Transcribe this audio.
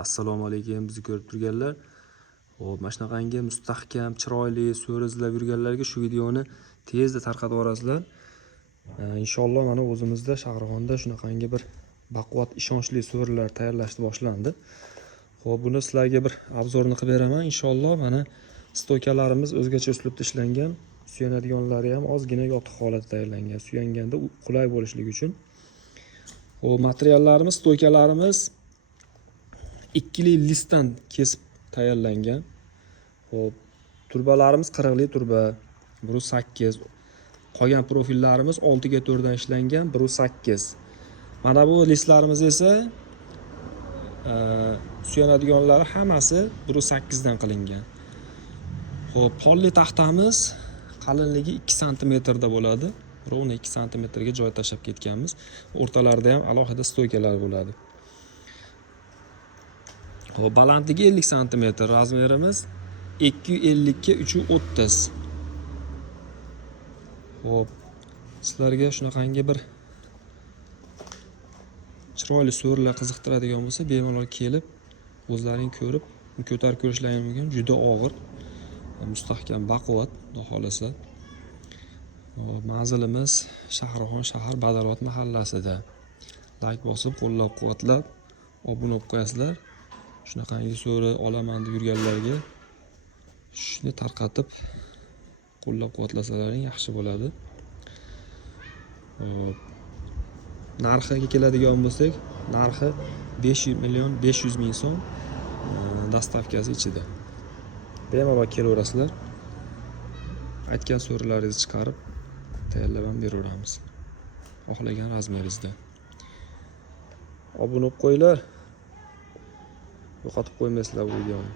Assalomu alaykum bizni ko'rib turganlar. Xo'p, mana shunaqangi mustahkam, chiroyli so'ri izlab yurganlarga shu videoni tezda tarqatib yuborasizlar. Inshaalloh mana o'zimizda Shahrixonda shunaqangi bir baquvvat, ishonchli so'rilar tayyorlashni boshlandi. Xo'p, buni sizlarga bir obzorini qilib beraman. Inshaalloh mana stoykalarimiz o'zgacha uslubda ishlangan. Suyanadiganlari ham ozgina yotiq holatda tayyorlangan. Suyanganda qulay bo'lishligi uchun. Xo'p, materiallarimiz, stoykalarimiz ikkili listdan kesib tayyorlangan. Xo'p, turbalarimiz 40li turba 1.8. Qolgan profillarimiz 6x4 dan ishlangan 1.8. Mana bu listlarimiz esa suyanadiganlari hammasi 1.8 dan qilingan. Xo'p, polli taxtamiz qalinligi 2 sm da bo'ladi. Rovna 2 sm ga joy tashlab ketganmiz. O'rtalarida ham alohida stoykalar bo'ladi. Xo'p, balandligi 50 sm, razmerimiz 250 ga 330. Xo'p, sizlarga shunaqangi bir chiroyli so'rlar qiziqtiradigan bo'lsa, bemalol kelib, o'zlaring ko'rib, ko'tarib ko'rishlaring mumkin. Juda og'ir, mustahkam, baquvvat, xudo xolasa. Manzilimiz Shahrixon shahar Badavlat mahallasida. Like bosib, qo'llab-quvvatlab, obuna bo'lib qo'yasizlar. Shunaqangi so'ri olaman deb yurganlarga shuni tarqatib qo'llab-quvvatlasalaring yaxshi bo'ladi. Narxiga keladigan bo'lsak, narxi 500 ming so'm, dastavkasi ichida. Bemalol kelaverasizlar. Aytgan so'rilaringizni chiqarib tayyorlab ham beraveramiz. Xohlagan razmeringizda. Obuna bo'lib qo'yinglar. Yo'qotib qo'ymaysizlar bu videoni.